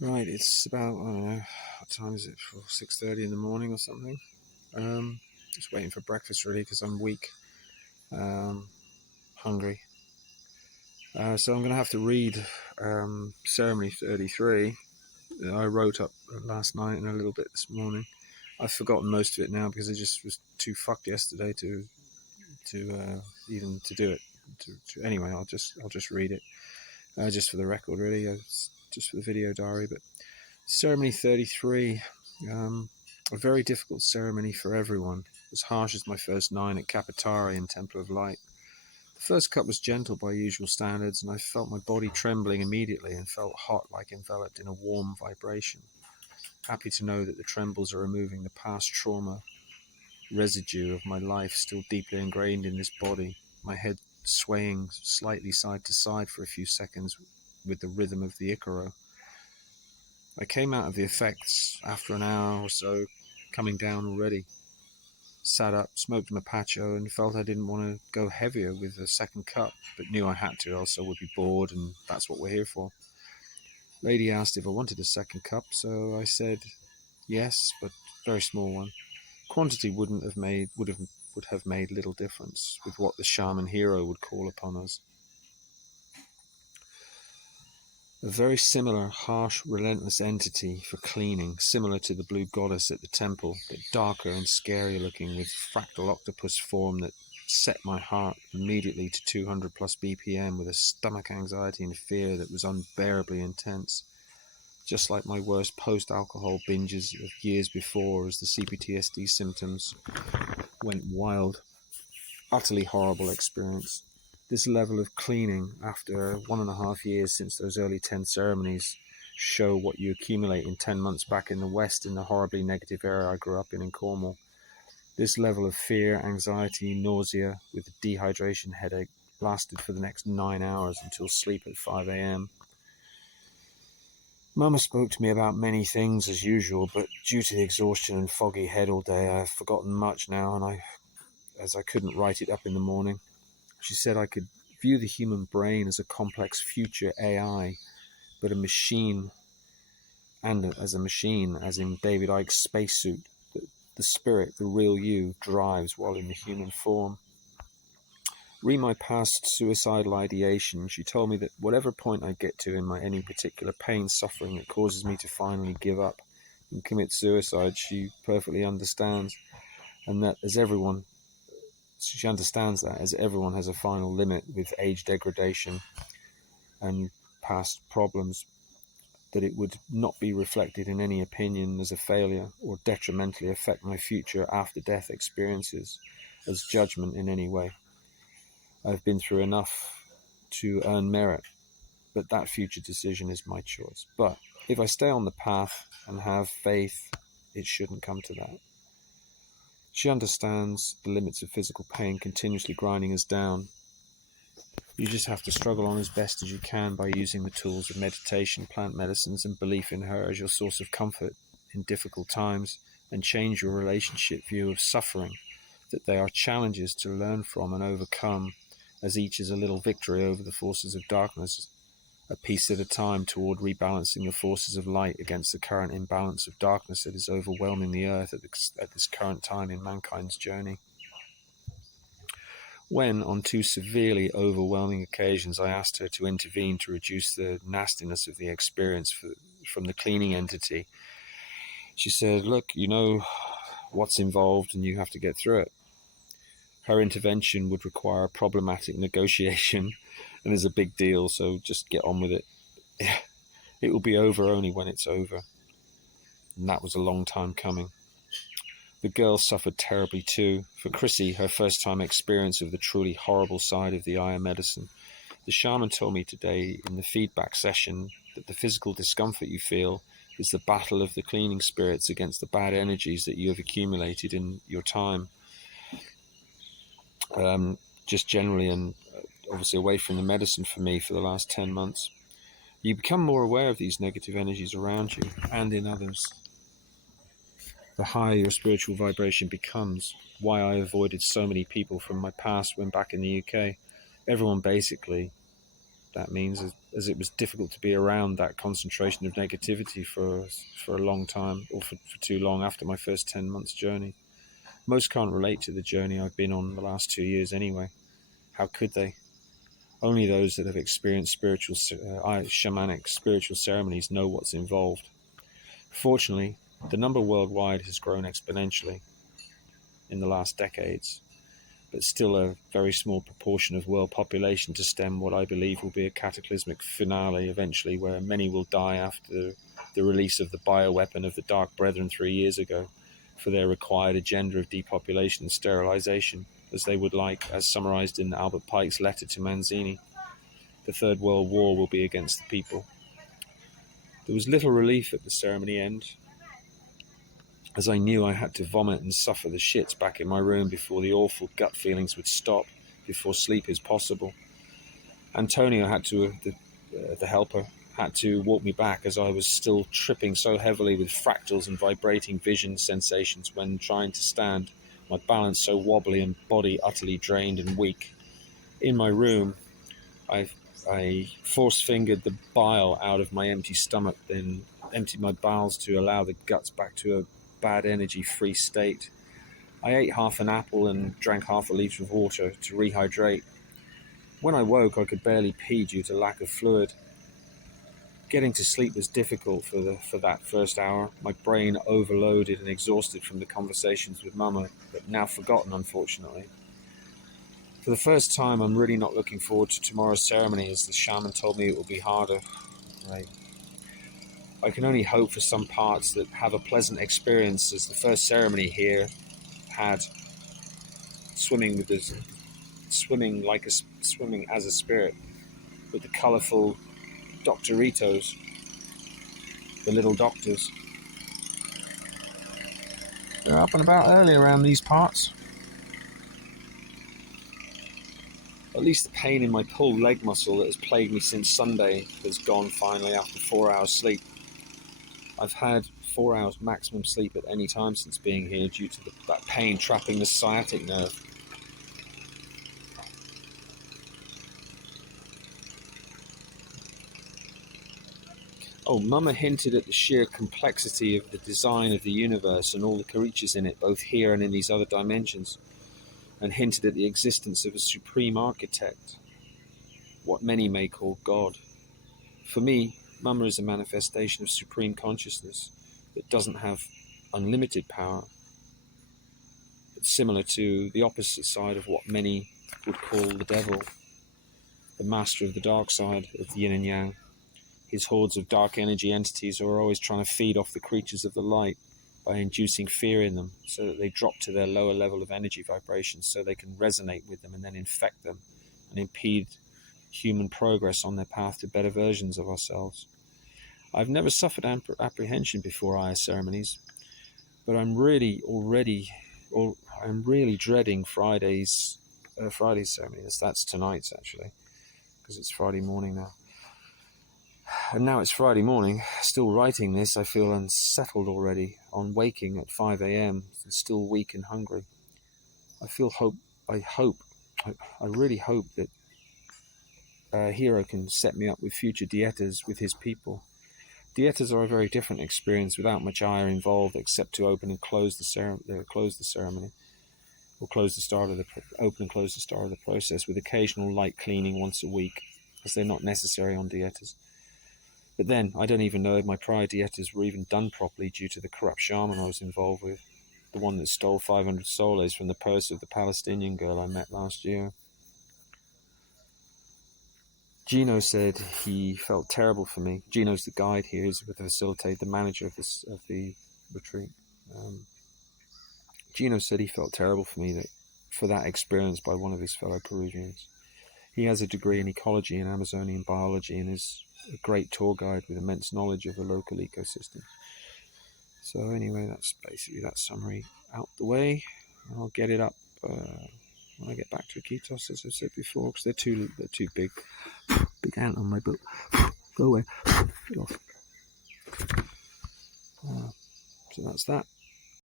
Right, it's about, I don't know, what time is it? For 6:30 in the morning or something. Just waiting for breakfast really because I'm weak, hungry. So I'm going to have to read Ceremony 33 that I wrote up last night and a little bit this morning. I've forgotten most of it now because I just was too fucked yesterday to even to do it. Anyway, I'll just read it, just for the record, really, just for the video diary. But Ceremony 33, a very difficult ceremony for everyone, as harsh as my first 9 at Kapatari in Temple of Light. The first cut was gentle by usual standards, and I felt my body trembling immediately and felt hot, like enveloped in a warm vibration. Happy to know that the trembles are removing the past trauma residue of my life still deeply ingrained in this body, my head swaying slightly side to side for a few seconds with the rhythm of the Icaro. I came out of the effects after an hour or so, coming down already. Sat up, smoked a mapacho, and felt I didn't want to go heavier with a second cup, but knew I had to, else I would be bored, and that's what we're here for. Lady asked if I wanted a second cup, so I said yes, but very small one. Quantity would have made little difference with what the shaman hero would call upon us. A very similar, harsh, relentless entity for cleaning, similar to the blue goddess at the temple, but darker and scarier looking, with fractal octopus form that set my heart immediately to 200 plus BPM with a stomach anxiety and fear that was unbearably intense. Just like my worst post-alcohol binges of years before, as the CPTSD symptoms went wild. Utterly horrible experience. This level of cleaning after 1.5 years since those early 10 ceremonies show what you accumulate in 10 months back in the West in the horribly negative area I grew up in Cornwall. This level of fear, anxiety, nausea with a dehydration headache lasted for the next 9 hours until sleep at 5 a.m. Mama spoke to me about many things as usual, but due to the exhaustion and foggy head all day, I have forgotten much now, and as I couldn't write it up in the morning. She said I could view the human brain as a complex future AI, but a machine, and as a machine, as in David Icke's spacesuit, that the spirit, the real you, drives while in the human form. Re my past suicidal ideation, she told me that whatever point I get to in my any particular pain, suffering that causes me to finally give up and commit suicide, she perfectly understands, and that she understands that as everyone has a final limit with age degradation and past problems, that it would not be reflected in any opinion as a failure or detrimentally affect my future after death experiences as judgment in any way. I've been through enough to earn merit, but that future decision is my choice. But if I stay on the path and have faith, it shouldn't come to that. She understands the limits of physical pain continuously grinding us down. You just have to struggle on as best as you can by using the tools of meditation, plant medicines, and belief in her as your source of comfort in difficult times, and change your relationship view of suffering, that they are challenges to learn from and overcome, as each is a little victory over the forces of darkness, a piece at a time toward rebalancing the forces of light against the current imbalance of darkness that is overwhelming the earth at this current time in mankind's journey. When, on 2 severely overwhelming occasions, I asked her to intervene to reduce the nastiness of the experience from the cleaning entity, she said, look, you know what's involved and you have to get through it. Her intervention would require a problematic negotiation and is a big deal, so just get on with it. It will be over only when it's over. And that was a long time coming. The girl suffered terribly too. For Chrissy, her first time experience of the truly horrible side of the Aya medicine. The shaman told me today in the feedback session that the physical discomfort you feel is the battle of the cleaning spirits against the bad energies that you have accumulated in your time. Just generally, and obviously away from the medicine for me for the last 10 months. You become more aware of these negative energies around you and in others. The higher your spiritual vibration becomes. Why I avoided so many people from my past when back in the UK. Everyone basically that means, as it was difficult to be around that concentration of negativity for a long time, or for too long after my first 10 months journey. Most can't relate to the journey I've been on the last 2 years anyway. How could they? Only those that have experienced shamanic spiritual ceremonies know what's involved. Fortunately, the number worldwide has grown exponentially in the last decades, but still a very small proportion of world population to stem what I believe will be a cataclysmic finale eventually, where many will die after the release of the bioweapon of the Dark Brethren 3 years ago for their required agenda of depopulation and sterilization, as they would like, as summarized in Albert Pike's letter to Manzini. The Third World War will be against the people. There was little relief at the ceremony end, as I knew I had to vomit and suffer the shits back in my room before the awful gut feelings would stop, before sleep is possible. Antonio had to, the helper, had to walk me back, as I was still tripping so heavily with fractals and vibrating vision sensations when trying to stand, my balance so wobbly and body utterly drained and weak. In my room, I force-fingered the bile out of my empty stomach, then emptied my bowels to allow the guts back to a bad energy-free state. I ate half an apple and drank half a litre of water to rehydrate. When I woke, I could barely pee due to lack of fluid. Getting to sleep was difficult for that first hour. My brain overloaded and exhausted from the conversations with Mama, but now forgotten, unfortunately. For the first time, I'm really not looking forward to tomorrow's ceremony, as the shaman told me it will be harder. I can only hope for some parts that have a pleasant experience, as the first ceremony here had swimming as a spirit, with the colourful doctoritos, the little doctors. They're up and about early around these parts. At least the pain in my pulled leg muscle that has plagued me since Sunday has gone finally after 4 hours sleep. I've had 4 hours maximum sleep at any time since being here due to that pain trapping the sciatic nerve. Oh, Mama hinted at the sheer complexity of the design of the universe and all the creatures in it, both here and in these other dimensions, and hinted at the existence of a supreme architect, what many may call God. For me, Mama is a manifestation of supreme consciousness that doesn't have unlimited power, but similar to the opposite side of what many would call the devil, the master of the dark side of yin and yang. His hordes of dark energy entities are always trying to feed off the creatures of the light by inducing fear in them, so that they drop to their lower level of energy vibrations, so they can resonate with them and then infect them and impede human progress on their path to better versions of ourselves. I've never suffered apprehension before Aya ceremonies, but I'm really dreading Friday's ceremony. That's tonight's, actually, because it's Friday morning now. And now it's Friday morning, still writing this, I feel unsettled already on waking at 5 a.m. and still weak and hungry. I really hope that Hero can set me up with future dietas with his people. Dietas are a very different experience without much ire involved, except to open and close the ceremony, or open and close the start of the process, with occasional light cleaning once a week, as they're not necessary on dietas. But then, I don't even know if my prior dietas were even done properly due to the corrupt shaman I was involved with, the one that stole 500 soles from the purse of the Palestinian girl I met last year. Gino said he felt terrible for me. Gino's the guide here, he's the facilitator, the manager of the retreat. Gino said he felt terrible for me for that experience by one of his fellow Peruvians. He has a degree in ecology and Amazonian biology and is a great tour guide with immense knowledge of the local ecosystem. So anyway, that's basically that summary out the way. I'll get it up when I get back to Iquitos, as I said before, because they're too big. Big ant on my book. Go away. Get off. So that's that.